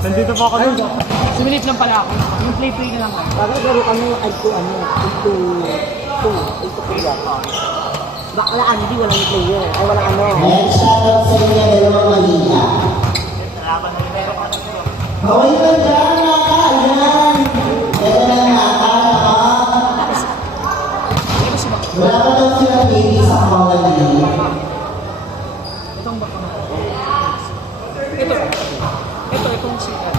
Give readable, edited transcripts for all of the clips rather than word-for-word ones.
Nandito po ako nun. Sumilip lang pala ako. Yung play-play na lang ako. Para laro kami into yata. Baklaan, hindi walang player. Ay, walang ano. Ayan, shoutout sa inyo, dalawang Manila. Nalaban na meron ka na sila. Kaway ka dyan, naka, ayan. Ito na naka. Wala pa daw sila baby sa Kawali. Itong baka na. Itong sikat.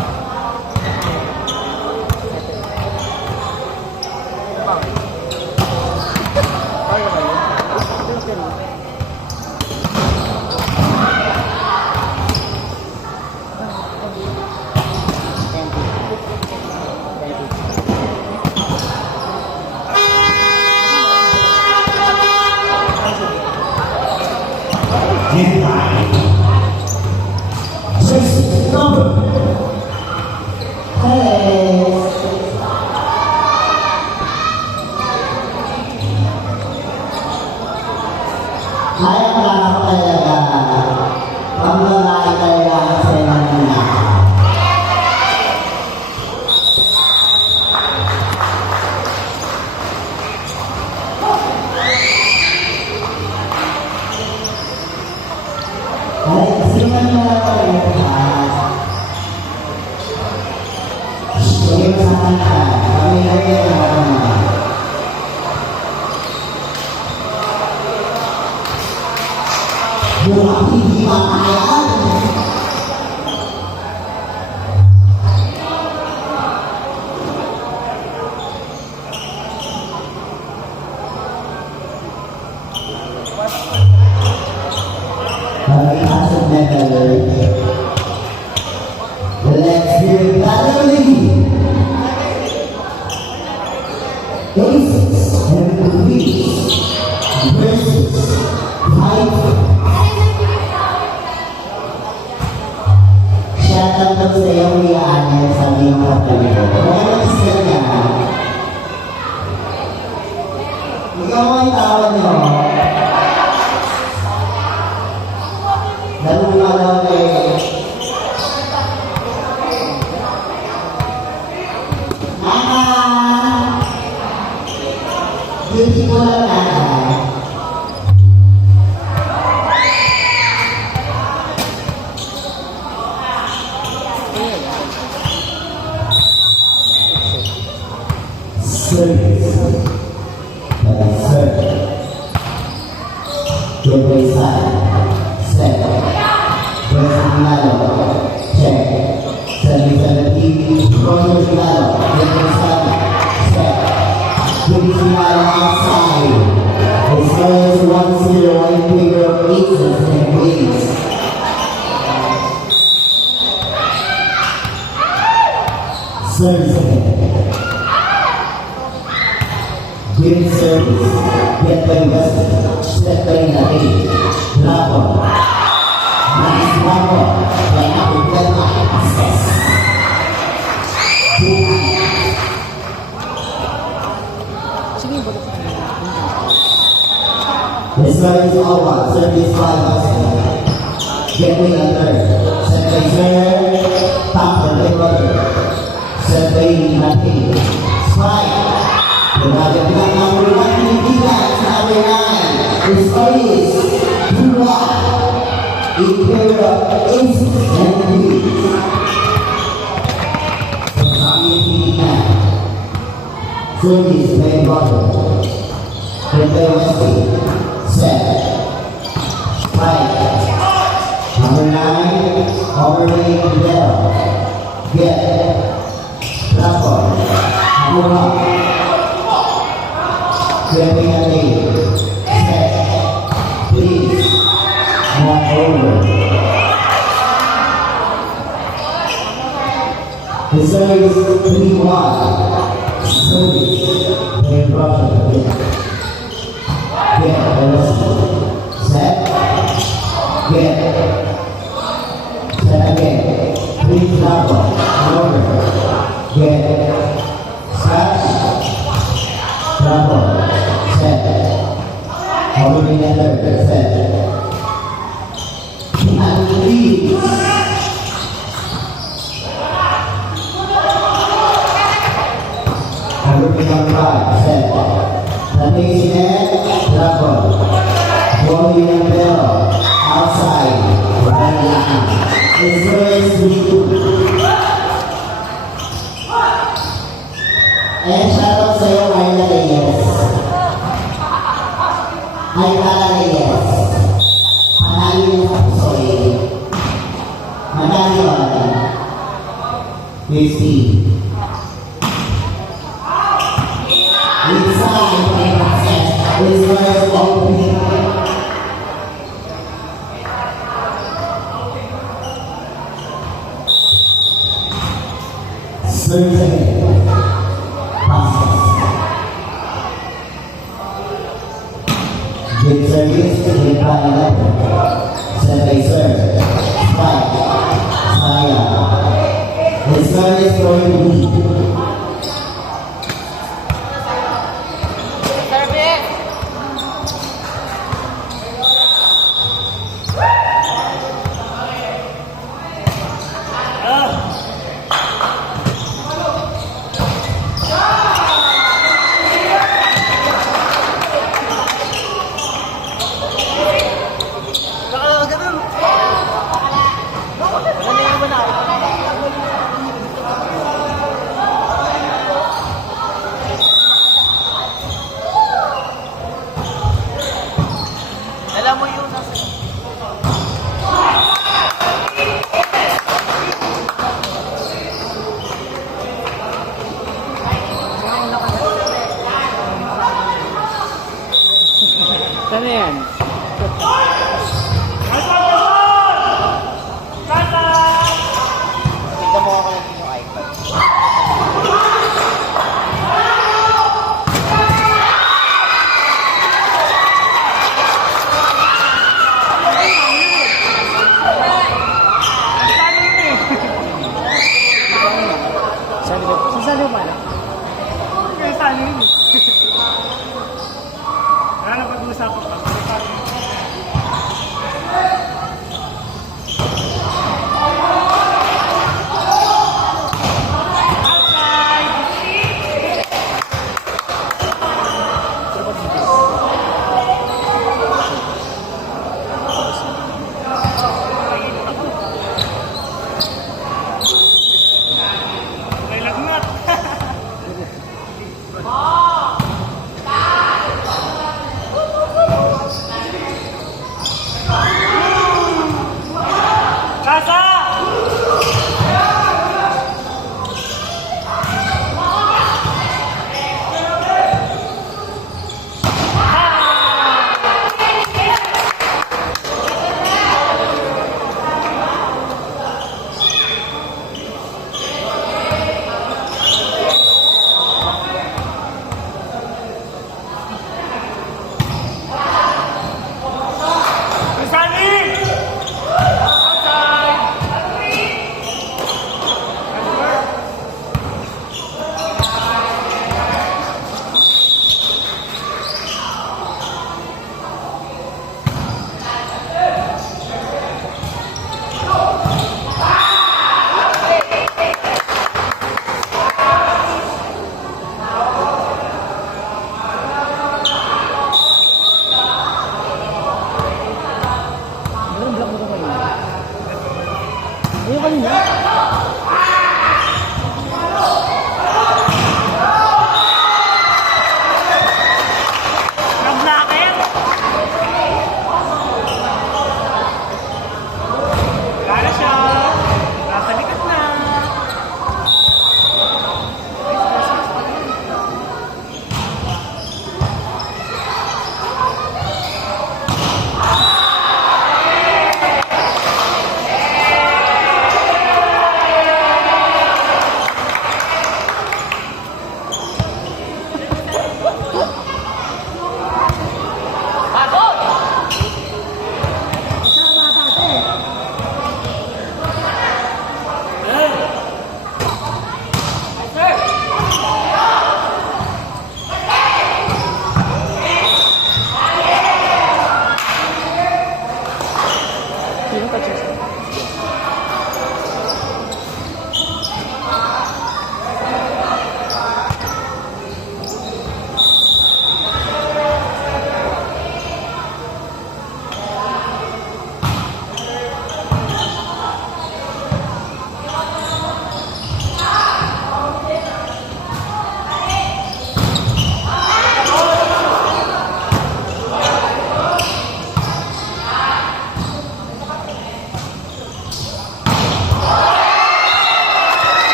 Kaya lang talaga. Ang lalaki talaga sa Manila. Ay, kasi man talaga. Sige, masahan ka. Kami na. Buang hindi makayaan. Pag-asok na color. Let's hear Valerie. Aces and Queens versus Piper. Shoutout daw sa iyo, Kuya Anel, sabi ng kapatid ko. Kaya mag-isip niya. Ikaw ang tawag niyo. Nalunga daw kayo. Hindi ko lang nasa. Service. Joy side. Set. Versus Lalo. Check. 7-17. Rogers Lalo. Joy side. Set. Brings Lalo outside. The score is 1-0 in favor of Aces and Queens. Service. Green service, get by West, set by Nati, Bravo, nice Bravo, by Napo Delma, access. Sige, balot ko. This one is over, service by West, get by Under, set by Sir, Tamper by Brother, set by Nati, Spike. Berada di nomor 1 sampai 9. The score is 2-1 in favor of Aces and Queens. Kami pilihan service by Brother, by Wesley, set, 5, number 9, overlay Bell, get, Bravo, Mura. Grabbing a lead. Set. Please. Not over. The service 3-1. Service. Very profitable. Get. Set. Get. Set again. Please double. Over. Get. Scratch. Double. Set. Over the other. Set. And please. Young Pride, set. The base net, Dragon. Bobby Nambelo, outside, right line. It's very sweet. And shoutout sa'yo, Ayla Reyes. Ayla Reyes. Panalo yung kapusoy. Madami ba? 50. Inside, is where opening. Survey. Passes. Good service, good by 11. Survey serve. Spike. Saya. His service going to be. Alam mo yun, nasa...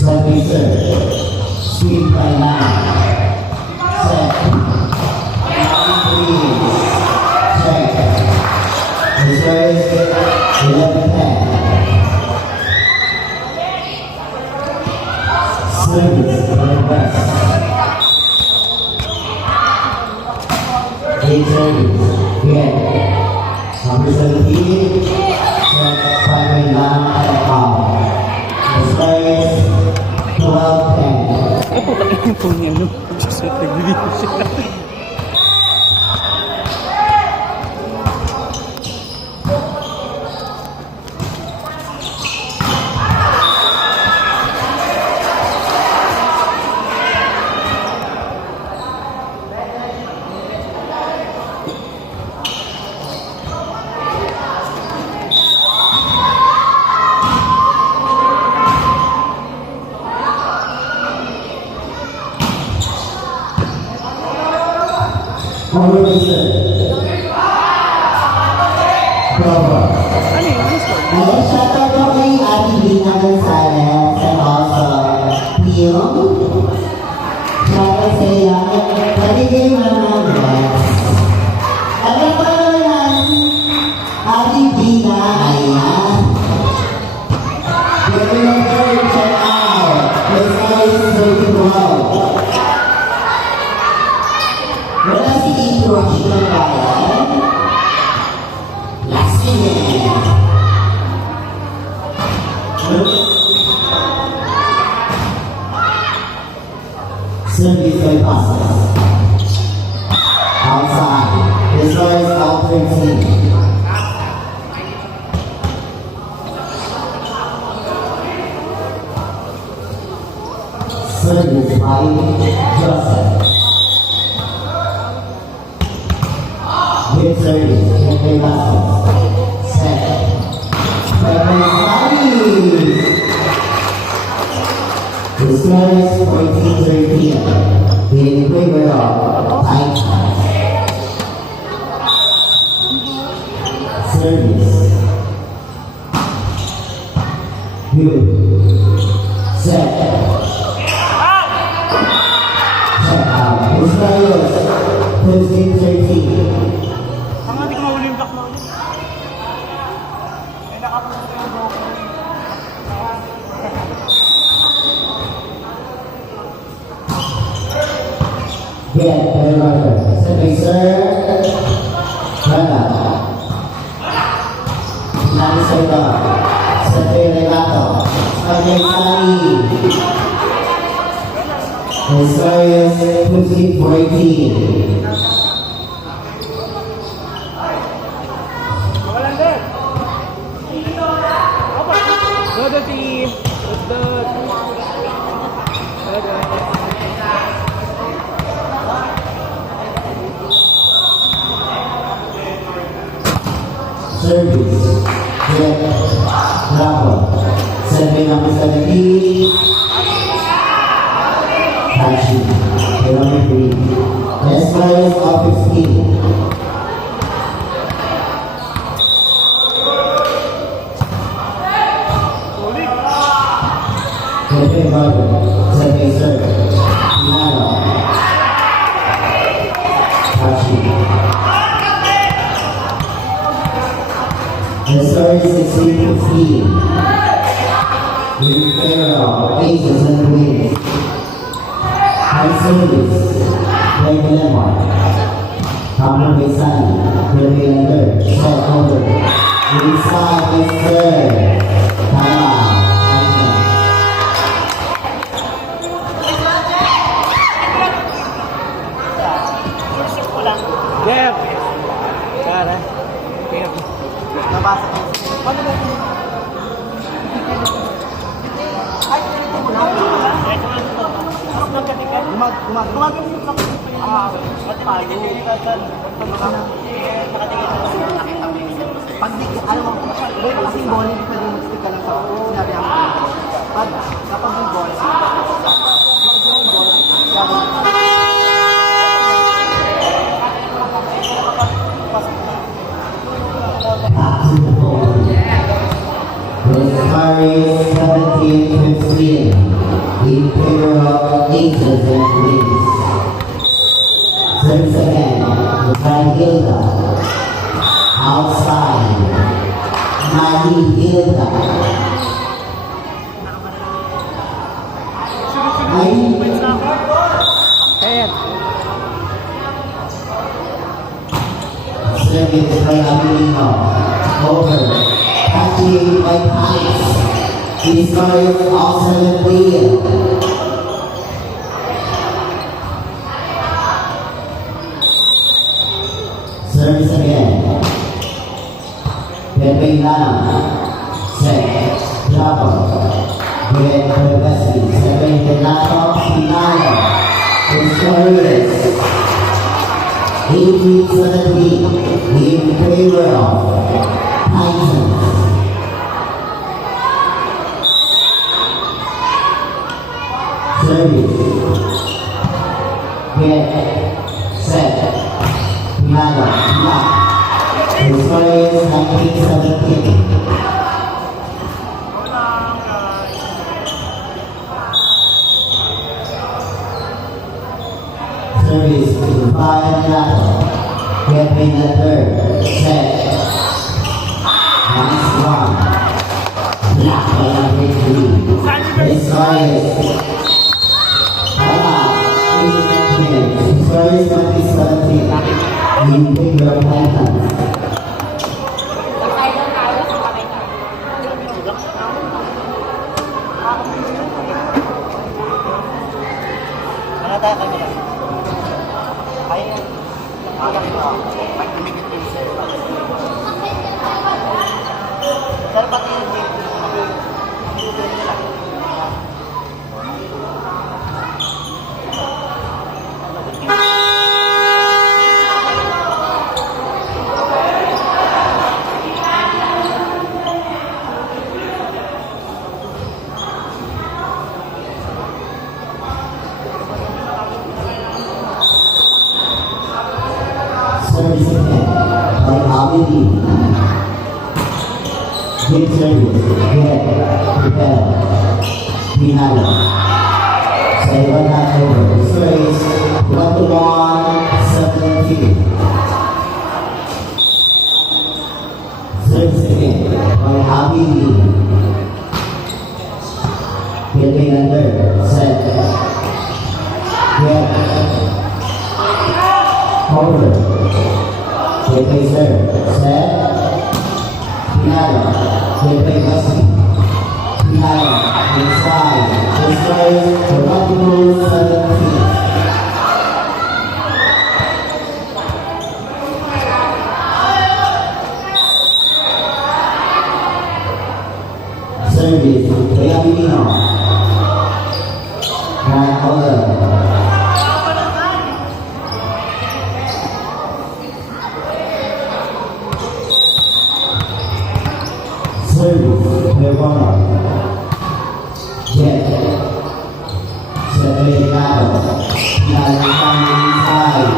Servicer, sweep by 9. Set. 3. Check. The service 11-10. Service request. 8 service. Again. Number 17. Set 5 and out. The service 12-10. Ay, puta ka yung phone niya, no? Diyos ko, nagbibigay siya. Proper. Ano yun? This one? Ayan, shoutout po kay Ate Lina Gonzalez and also Piyong. Shoutout sa iyo. Nagiging mamamagay. Ano pa yan? Ate Lina, ayan. Give me a third check out. This guy is very well. Wala si Ito ang sinabayan. Last minute. Service by passes. Outside. This one is out 13. Service by Joseph. Good service. Henry Russell. Set. The score is 14-13 in favor of Titan. Service. Good. Set. Check out. The score is 15-13. Ang hindi ko mahuli yung block mo. Ay, nakapunta yung block mo. Get the runner. Servicer. Runner. Nani sa ito. Servicer Regato. Servicer Sali. The score is 15-14. Wala din. Go the team. Let's do it. Service. Get. Bravo. Service number 17. Tachi. Number 3. Let's play of 15. Kevin Barber. Servicer. Pinano. Tachi. The service is 16-15. In favor of aces and queens. High service. Greg Lemon. Counter by Sunny. Greg Lander. Set over. Inside is third. Time out. Jeff. Nabasa ko. Paano ba ito? Ay, ito mo na. Gumagin mo sa pag di, alam mo, boy, kasi yung ball, hindi pwede mag-stick ka lang sa sinabi ang pag, kapag yung ball, Back to the ball. With Murray 17-15 in favor of Aces and Queens. Serves again, by Hilda. Outside. Maggie Hilda. Service by Abilino. Over. Catching by Pines. He scores also the wheel. Service again. Pepe Lana. Set. Drop. With Wesley. Seven Renato Pinalo. The score is 18-17 in favor of Tyson. Service. Get. Set. Pinalo. Block. The score is 19-17. Service to five Nato. Get in the third. Set. Nice one. Black by number 3. This guy is This guy is 2017. In favor of Titans. Manataya ka nila. Ay, alam ko. May tumigit yung sir. Sir, pati yung service again by Abidi. Good service. Get. Prepare. Pinalo. Sa iba na over. Service. 1-1-17. Service again by Abidi. Building under. Set. Get. Over. Pepe serve. Set. Pinalo. Pepe Wesley. Pinalo. Inside. Inside. For 1-17. Service. Kaya Pilino. Grand Order. Service, Nirvana. Get. Separate Nato. Nato coming inside.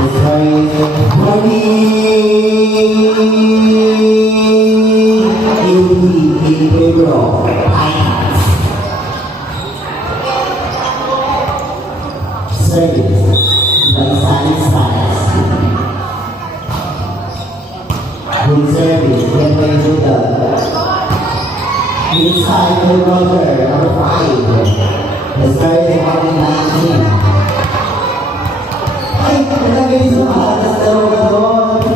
Destroying in favor of Titans. Service by Sunny Styles. Good service, get by Judah. Inside the water, number 5. The start is only 19. Ay, nalagay sa patas na mga doon.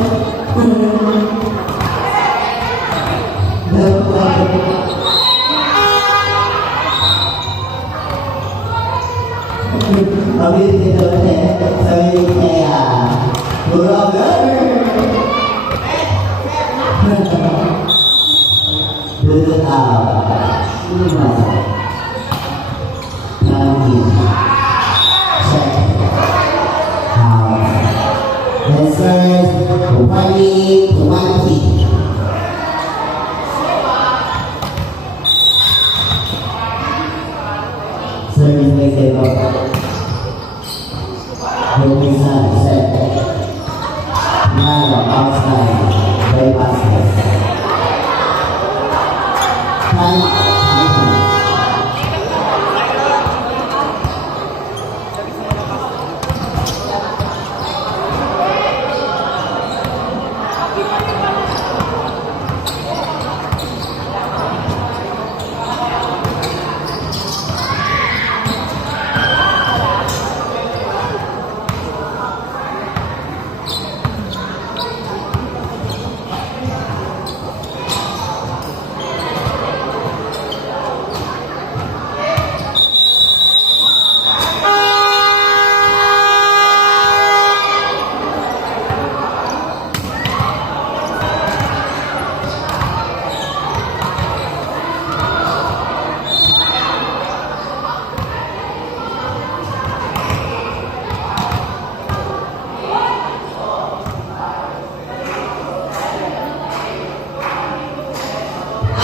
Mabilis ito sabi kaya Buragar. Milano outside by Vasquez. Time.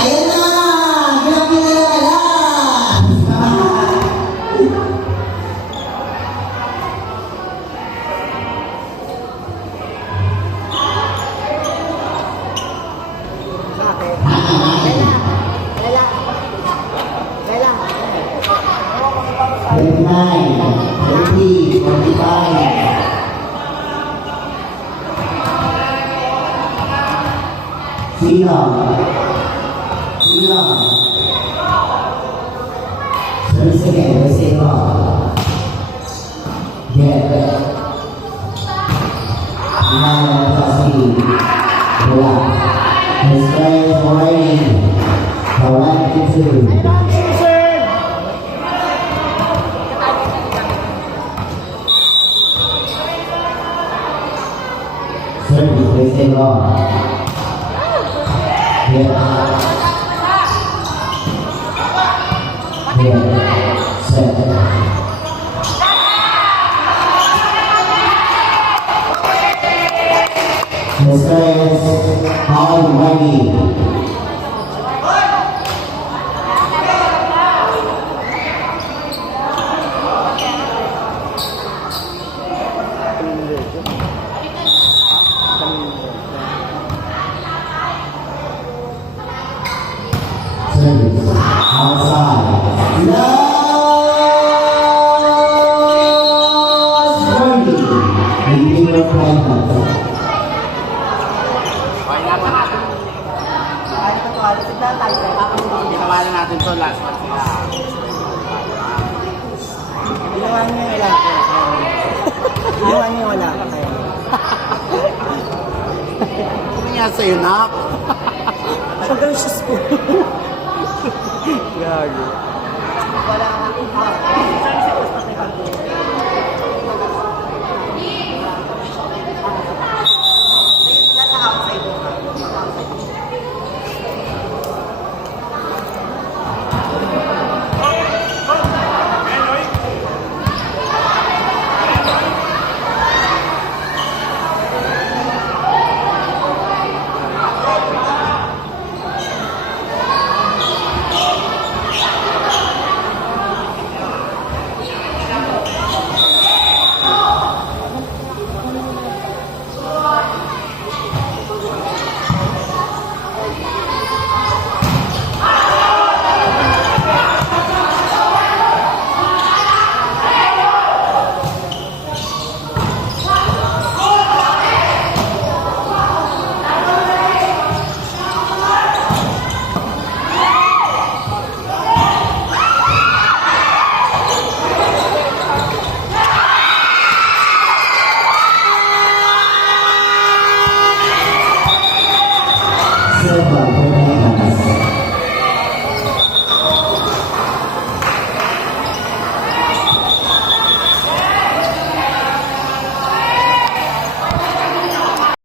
Ayan na! Grabe na naman! Nine, 30, 45. Sino? Second, get his friends already. His friends already. Service outside. Last warning. Hindi mo kaya. Ginawa na natin to last month. Ginawa niya wala ka. Ginawa niya wala ka kaya. Ano nga sa'yo, nak? Pag-anxious ko. Gago. Wala ka.